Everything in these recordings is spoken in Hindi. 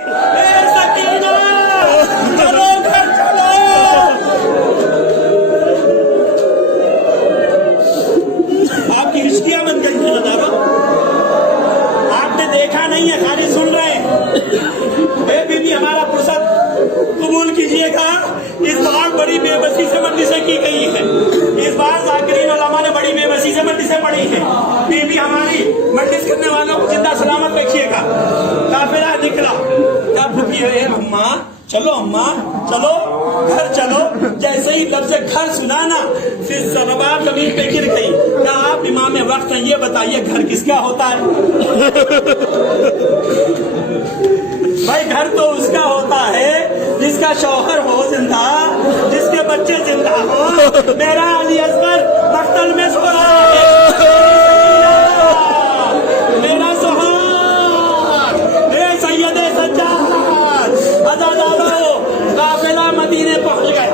सकीना, चलो घर चलो। आपकी हिस्ट्रियां बन गई है, बता रहा। आपने देखा नहीं है, खाली सुन रहे हैं। बीबी हमारा फुर्सत कबूल कीजिएगा। इस बार बड़ी बेबसी से मजलिसें की गई है। इस बार ज़ाकिरीन उलमा ने बड़ी बेबसी से मजलिसें पढ़ी है। बीबी हमारी मजलिस करने वालों को जिंदा सलामत रखिएगा। काफिला निकला, तब रुकी है अम्मा, चलो अम्मा चलो घर चलो। जैसे ही लफ्ज़ घर सुना ना, फिर ज़बान जमीन पे गिर गई। क्या आप इमाम वक्त हैं, ये बताइए घर किसका होता है? भाई घर तो उसका होता है जिसका शौहर हो जिंदा, जिसके बच्चे जिंदा हो। मेरा अली असगर मख्तल में सो रहा है, मेरा सोहार, मेरे सैयदे सज्जाद अज़ादारो काफिला मदीने पहुंच गया।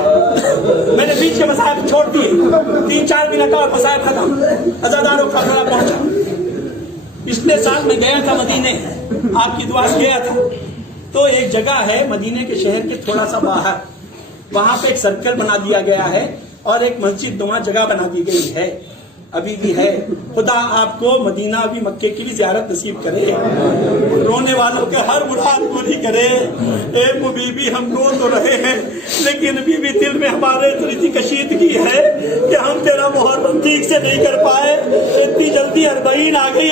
मैंने बीच के मसाइब छोड़ दिए, 3-4 मिनट का मसाइब खत्म। अज़ादारो काफिला पहुंचा। पिछले साल मैं गया था मदीने, आपकी दुआ से गया था। तो एक जगह है मदीने के शहर के थोड़ा सा बाहर, वहां पे एक सर्कल बना दिया गया है और एक मस्जिद नुमा जगह बना दी गई है, अभी भी है। खुदा आपको मदीना भी मक्के की भी ज़ियारत नसीब करे, रोने वालों के हर मुराद पूरी करे। एक बीबी हम रो तो रहे हैं, लेकिन बीबी दिल में हमारे इतनी कशीदगी है कि हम तेरा मुहर्रम ठीक से नहीं कर पाए। इतनी जल्दी 40 आ गई।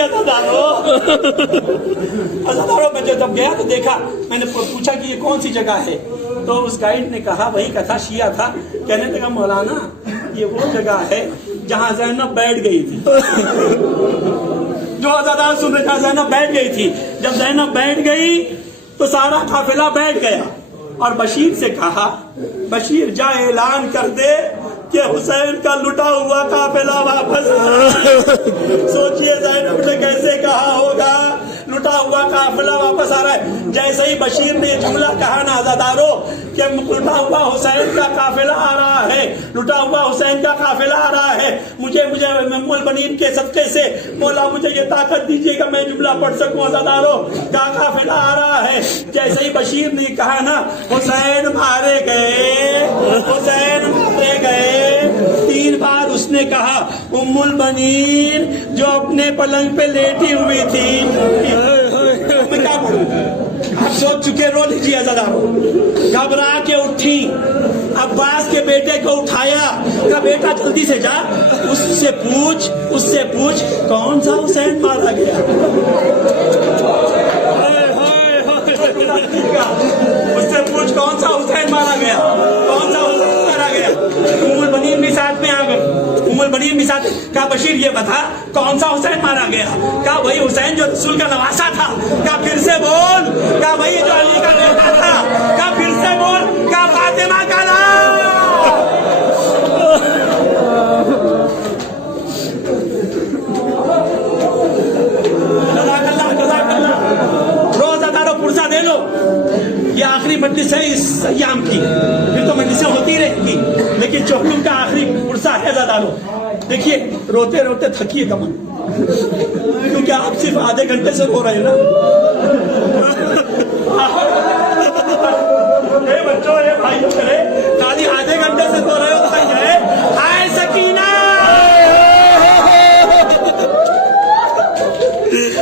अज़ादारों में जब गया तो देखा, मैंने पूछा कि ये कौन सी जगह है, तो उस गाइड ने कहा, वही कथा शिया था, कहने लगा मौलाना ये वो जगह है जहां ज़ैनब बैठ गई थी। जो अज़ादार सुन रहे, जहां ज़ैनब बैठ गई थी। जब ज़ैनब बैठ गई तो सारा काफिला बैठ गया और बशीर से कहा, बशीर जा ऐलान कर दे कि हुसैन का लुटा हुआ काफिला वापस। सोचिए ज़ैनब ने कैसे कहा होगा, लुटा हुआ काफिला वापस आ रहा है। जैसे ही बशीर ने जुमला कहा ना अज़ादारो कि लुटा हुआ हुसैन का काफिला आ रहा है, लुटा हुआ हुसैन का काफिला आ रहा है, मुझे उम्मुल बनीन के सदके से मौला मुझे ये ताकत दीजिएगा मैं जुमला पढ़ सकूं। अज़ादारो का काफिला आ रहा है। जैसे ही बशीर ने कहा ना, हुसैन मारे गए, हुसैन मारे गए, 3 बार उसने कहा उम्मुल बनीन जो अपने पलंग पे लेटी हुई थी। मैं क्या बोलूं, आप सोच चुके, रो लीजिए। अज़ादारो घबरा के उठी, अब्बास के बेटे को उठाया, का बेटा जल्दी से जा उससे पूछ कौन सा हुसैन मारा गया। उससे पूछ कौन सा हुसैन मारा गया, कौन सा हुसैन मारा गया। उम्मुल बनीन भी साथ में आ गई, उम्मुल बनीन भी साथ। का बशीर ये बता कौन सा हुसैन मारा गया। का वही हुसैन जो रसूल का नवासा था। का फिर से बोल, का वही जो अली का बेटा था। का फिर से बोल, का फातिमा का पुरसा दे लो। ये आखिरी मजलिस है इस अय्याम की, फिर तो मजलिसें होती रहेंगी, लेकिन चौहलुम का आखिरी पुरसा है। अज़ादारो देखिए, रोते रोते थकिए कमर, क्योंकि आप सिर्फ आधे घंटे से रो रहे हैं ना। बच्चों ये भाइयों करे, खाली आधे घंटे से रो रहे हो भाई है। हाय सकीना,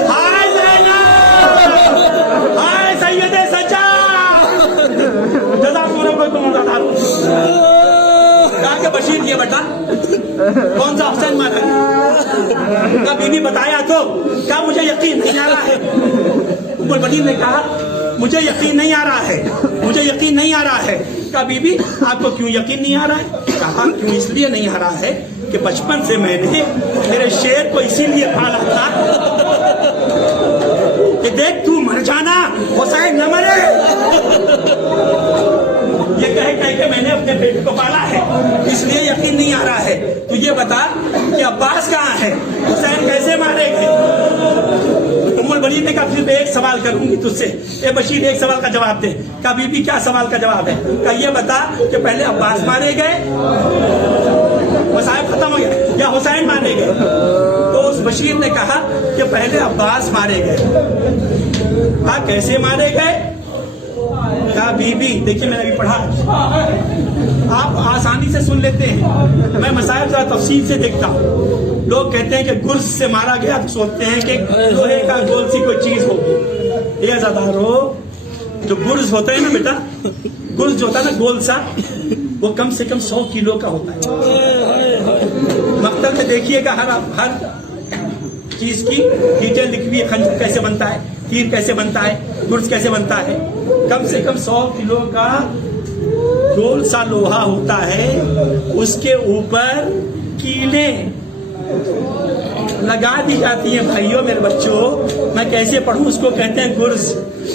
हाय ज़ैनब, हाय सैयदे सज्जाद, जज़ाकुमुल्लाह तुम अज़ादारो। कहा कि बशीर ये बता कौन सा हुसैन मारा गया। का बीबी बताया तो क्या मुझे यकीन नहीं आ रहा है। उम्मुल बनीन ने कहा मुझे यकीन नहीं आ रहा है, मुझे यकीन नहीं आ रहा है। का बीबी आपको क्यों यकीन नहीं आ रहा है। कहा क्यों, इसलिए नहीं आ रहा है कि बचपन से मैंने मेरे शेर को इसीलिए पाला था कि देख तू मर जाना हुसैन न मरे। ये कह के मैंने अपने बेटे को पाला है, इसलिए यकीन नहीं आ रहा है। तो ये बता कि अब्बास कहाँ है, हुसैन कैसे मारे गए। उम्मुल बनीन ने कहा फिर मैं एक सवाल करूंगी तुझसे, ए बशीर एक सवाल का जवाब दे। का बीबी क्या सवाल का जवाब है। का ये बता कि पहले अब्बास मारे गए, मसाइब खत्म हो गया, या हुसैन मारे गए। तो उस बशीर ने कहा कि पहले अब्बास मारे गए। कहा कैसे मारे गए। कहा बीबी, देखिए मैंने अभी पढ़ा, आप आसानी से सुन लेते हैं, मैं मसाइल जरा तफसील से देखता हूँ। लोग कहते हैं कि गुर्ज से मारा गया तो सोचते हैं कि लोहे का गोल सी कोई चीज होगी। ये ज़ादारो, जो गुर्ज होता है ना बेटा, गुर्ज जो होता है ना गोल सा, वो कम से कम 100 किलो का होता है। मकतब में देखिएगा हर चीज की डिटेल लिखी हुई है, खंजर कैसे बनता है, तीर कैसे बनता है, गुर्ज कैसे बनता है। कम से कम 100 किलो का गोल सा लोहा होता है, उसके ऊपर कीलें लगा दी जाती हैं। भाइयों मेरे बच्चों, मैं कैसे पढ़ूं, उसको कहते हैं गुर्ज।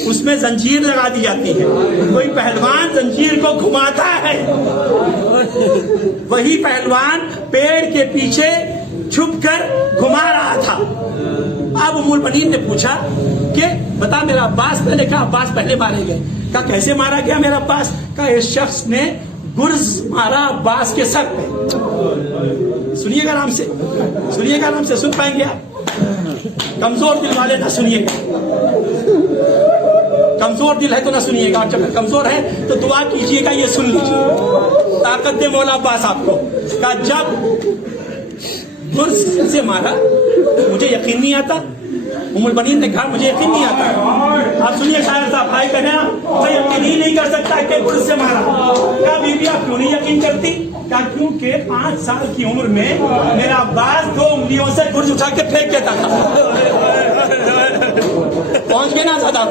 उसमें जंजीर लगा दी जाती है। कोई पहलवान जंजीर को घुमाता है, वही पहलवान पेड़ के पीछे छुपकर घुमा रहा था। अब उम्मुल बनीन ने पूछा कि बता मेरा अब्बास, पहले कहा अब्बास पहले मारे गए। कहा कैसे मारा गया मेरा अब्बास? कहा इस शख्स ने गुर्ज मारा अब्बास के सर पे। सुनिएगा आराम से, सुनिएगा आराम से, सुन पाएंगे आप? कमजोर दिल वाले ना सुनिएगा, कमजोर दिल है तो ना सुनिएगा, जब कमजोर है तो दुआ कीजिएगा, ये सुन लीजिए। ताकत दे मौला अब्बास आपको। कहा जब गुर्ज से मारा मुझे यकीन नहीं आता। उम्मुल बनीन ने कहा मुझे यकीन नहीं आता। आप सुनिए शायर साहब, भाई कहना मैं यकीन ही नहीं कर सकता कि गुर्ज से मारा। क्या बीबी आप क्यों नहीं यकीन करती? क्या? क्योंकि 5 साल की उम्र में मेरा अब्बास 2 उंगलियों से गुर्ज उठा के फेंक देता था। पहुंच गए ना ज़्यादा,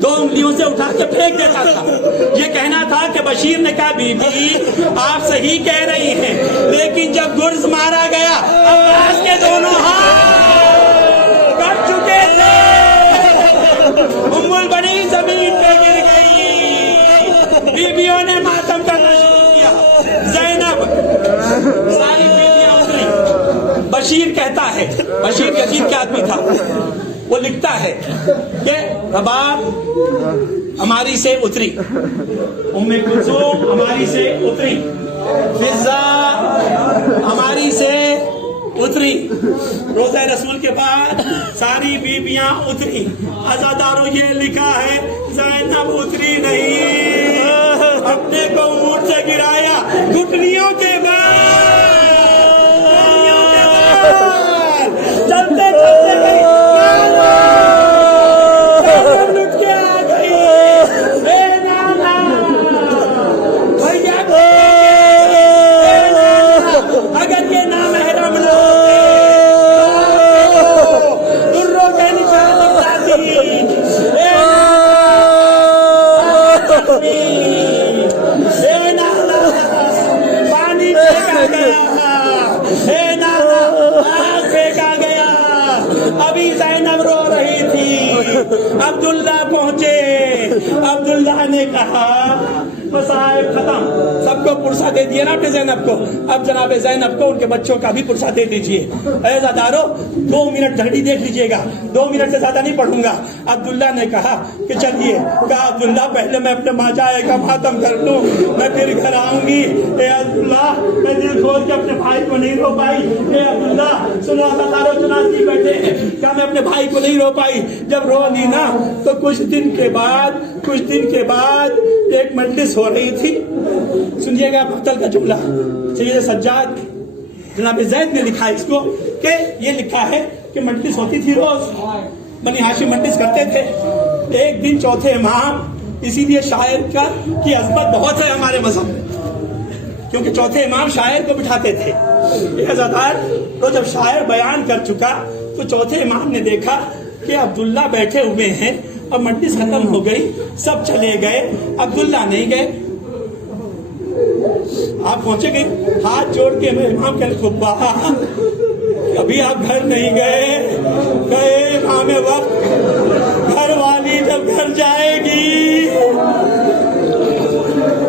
2 उंगलियों से उठा के फेंक देता था। ये कहना था कि बशीर ने कहा बीबी आप सही कह रही हैं, लेकिन जब गुर्ज मारा गया अब्बास के दोनों हाथ कट चुके थे। उम्मुल बनीन जमीन पे गिर गई। बीबियों ने मातम करना शुरू किया। ज़ैनब, सारी बीबियां उतरी। बशीर कहता है, बशीर यजीद का आदमी था, वो लिखता है कि रबाब हमारी से उतरी, उम्मे कुलसूम हमारी से उतरी, फिजा हमारी से उतरी। रोज़ा रसूल के बाद सारी बीबियां उतरी। अज़ादारों ये लिखा है ज़ैनब उतरी नहीं, अपने को ऊंट से गिराया घुटनियों के बाद। चलते चलते लुट के आ गई। अगर ये नाम महरम लोग दुर्रों के निशान दिखाती। पानी फेंका गया, आग फेंका गया। अभी ज़ैनब रो रही थी। अब्दुल्ला पहुंचे। अब्दुल्ला ने कहा मसाइब खत्म, सबको पुरसा दे दिया ना अपने ज़ैनब को, अब जनाब ज़ैनब को उनके बच्चों का भी पुरसा दे दीजिए। ऐज़ादारो 2 मिनट घड़ी देख लीजिएगा, 2 मिनट से ज्यादा नहीं पढ़ूंगा। अब्दुल्ला ने कहा कि चलिए। कहा अब्दुल्ला पहले मैं अपने माजाए का मातम कर लूं, मैं फिर घर आऊंगी। अब्दुल्ला मैं दिल खोल के अपने भाई को नहीं रो पाई। अब्दुल्ला सुनो, अज़ादारो चुनाची बैठे। क्या मैं अपने भाई को नहीं रो पाई? जब रो ली ना तो कुछ दिन के बाद एक मजलिस हो रही थी। सुनिएगा मक्तल का जुमला। सैयद सज्जाद जनाब ज़ैद ने लिखा इसको कि ये लिखा है कि मजलिस होती थी, रोज बनी हाशिम मजलिस करते थे। एक दिन चौथे इमाम, इसीलिए शायर की अजमत बहुत है हमारे मजहब में, क्योंकि चौथे इमाम शायर को बिठाते थे। तो जब शायर बयान कर चुका तो चौथे इमाम ने देखा कि अब्दुल्ला बैठे हुए हैं, अब मजलिस खत्म हो गई, सब चले गए, अब्दुल्ला नहीं गए। आप पहुंचे गए, हाथ जोड़ के मैं इमाम के खुब्बा, अभी आप घर नहीं गए इमाम वक्त, घर वाली जब घर जाएगी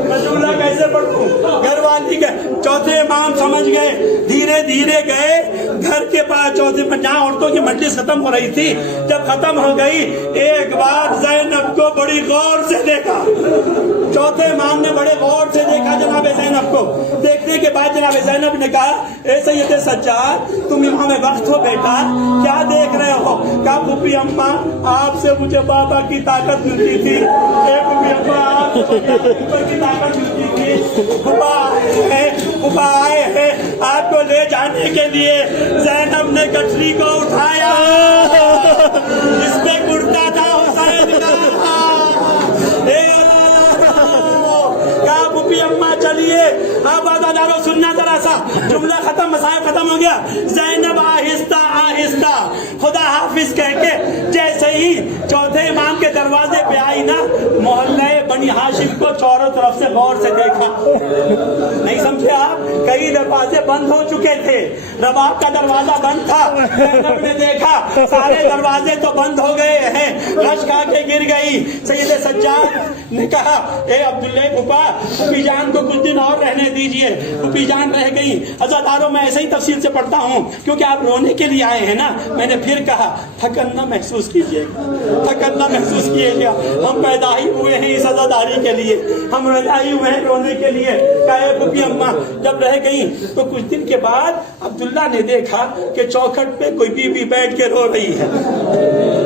रसूलुल्लाह कैसे पढ़ूं? घर वाली का चौथे इमाम समझ गए, धीरे धीरे गए घर के पास चौथे पर, जहाँ औरतों की मजलिस खत्म हो रही थी। जब खत्म हो गई, एक बार ज़ैनब को बड़ी गौर से देखा। चौथे इमाम ने बड़े गौर से देखा जनाब ज़ैनब को। देखने के बाद जनाब ज़ैनब ने कहा, ए सैयद सज्जाद, तुम इमाम वक्त हो बेटा, क्या देख रहे हो? कहा, फूफी अम्मा, आपसे मुझे बाबा की ताकत मिलती थी। फूफी अम्मा, आपसे की ताकत मिलती थी। फूफा आए हैं आपको ले जाने के लिए। ज़ैनब ने गठरी को उठाया, इसमें कुर्ता था हुसैन का। कहा, फूफी अम्मा चलिए। अब आदादारो सुनना जरा सा, जुमला खत्म, मसाइल खत्म हो गया। ज़ैनब आहिस्ता आहिस्ता खुदा हाफिज कह के जैसे ही चौथे इमाम के दरवाजे पे आई ना, मोहल्ले बनी हाशिम को चारों तरफ से गौर से देखा। नहीं समझे आप? कई दरवाजे बंद हो चुके थे, रबाब का दरवाजा बंद था। ज़ैनब ने देखा सारे दरवाजे तो बंद हो गए हैं, रश खा के गिर गई। सैयद सज्जाद ने कहा, ए अब्दुल्ला फूफा, फूफी जान को कुछ दिन और रहने दीजिए। फूफी जान रह गई। अज़ादारों, मैं ऐसे ही तफसील से पढ़ता हूँ क्योंकि आप रोने के लिए आए हैं ना। मैंने फिर कहा, थकन न महसूस कीजिएगा, थकन न महसूस कीजिएगा। हम पैदा ही हुए हैं इस अज़ादारी के लिए, हम पैदा ही हुए हैं रोने के लिए। कहा, फूफी अम्मा जब रह गई तो कुछ दिन के बाद अब्दुल्ला ने देखा कि चौखट पे कोई बीवी बैठ के रो रही है।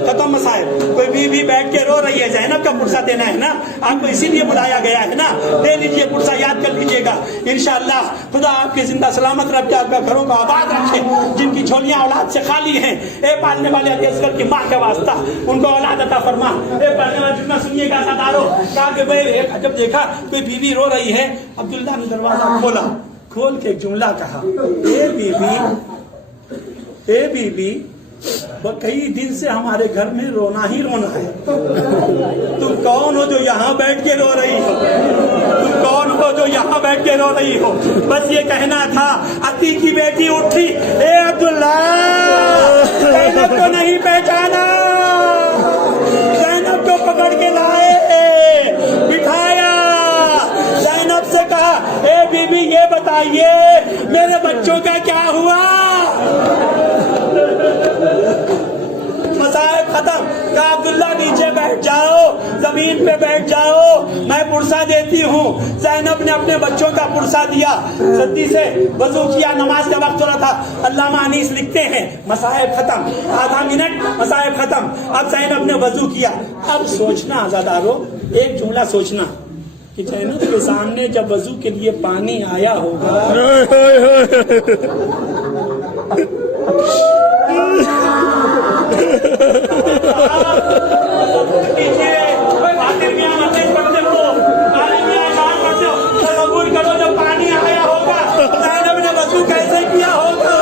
खत्म मसाइल, कोई बीवी बैठ के रो रही है। ज़ैनब का पुरसा देना है ना, आपको इसीलिए बुलाया गया है ना, दे लीजिए पुरसा, याद कर लीजिएगा। इंशाअल्लाह खुदा आपके जिंदा सलामत रखे, आपका घरों को आबाद रखे। जिनकी झोलियां औलाद से खाली हैं, ए पालने वाले अली असगर की माँ का वास्ता, उनको औलाद अता फरमा। ए पालने वाले जितना सुनिएगा सादारो, कहा कि भाई जब देखा कोई बीवी रो रही है, अब्दुल्ला ने दरवाजा खोला, खोल के एक जुमला कहा, ए बीबी, वो कई दिन से हमारे घर में रोना ही रोना है। तुम कौन हो जो यहाँ बैठ के रो रही हो? तुम कौन हो जो यहाँ बैठ के रो रही हो? बस ये कहना था। अती की बेटी उठी, ए अब्दुल्ला, ज़ैनब को नहीं पहचाना। ज़ैनब को पकड़ के लाए, बिठाया। ज़ैनब से कहा, ए बीबी ये बताइए मेरे बच्चों का क्या हुआ? मसाइल खत्म। कहा, अब्दुल्ला नीचे बैठ जाओ, जमीन पे बैठ जाओ, मैं पुरसा देती हूँ। ज़ैनब ने अपने बच्चों का पुरसा दिया, जल्दी से वजू किया, नमाज का वक्त हो रहा था। अल्लामा अनीस लिखते हैं, मसाइल खत्म, आधा मिनट, मसाइल खत्म। अब ज़ैनब ने वजू किया। अब सोचना आज़ादारो, एक जुमला सोचना कि ज़ैनब के सामने जब वजू के लिए पानी आया होगा, जब पानी आया होगा ज़ैनब ने वज़ू कैसे किया होगा?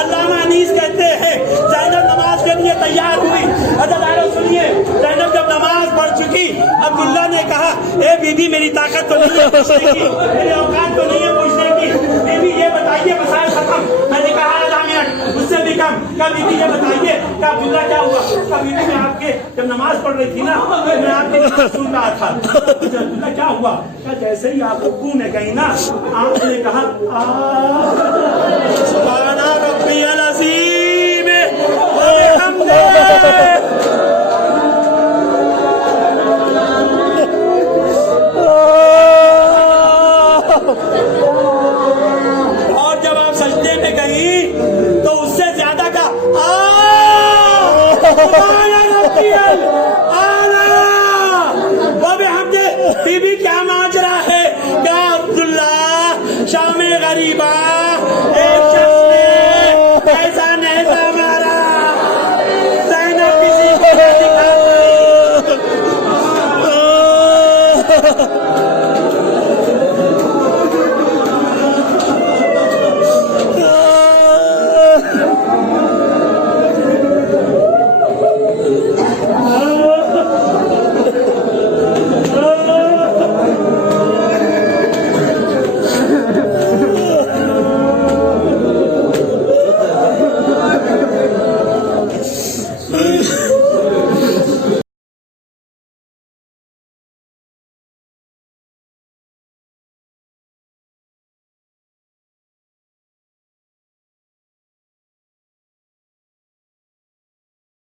अल्लामा अनीस कहते हैं, ज़ैनब नमाज के लिए तैयार हुई। अज़ादारो सुनिए, ज़ैनब जब नमाज पढ़ चुकी, अब्दुल्ला ने कहा, ए बीबी मेरी ताकत तो नहीं है पूछने की, मेरी औकात तो नहीं है पूछने की, बीबी ये बताइए, मसाइल खत्म। मैंने कहा आधा मिनट, उससे भी कम। क्या बीबी ये बताइए, क्या अब्दुल्ला क्या हुआ? क्या बीबी मैं आपके जब नमाज पढ़ रही थी ना, मैं आपके सुन रहा था। अब्दुल्ला क्या हुआ? क्या जैसे ही आप रुकू ने कही ना, आपने कहा, सुभान रब्बियल अज़ीम व बिहम्दिही। और जब आप सजदे में गई तो उससे ज्यादा का बीबी क्या माजरा है? क्या अब्दुल्ला शाम गरीबा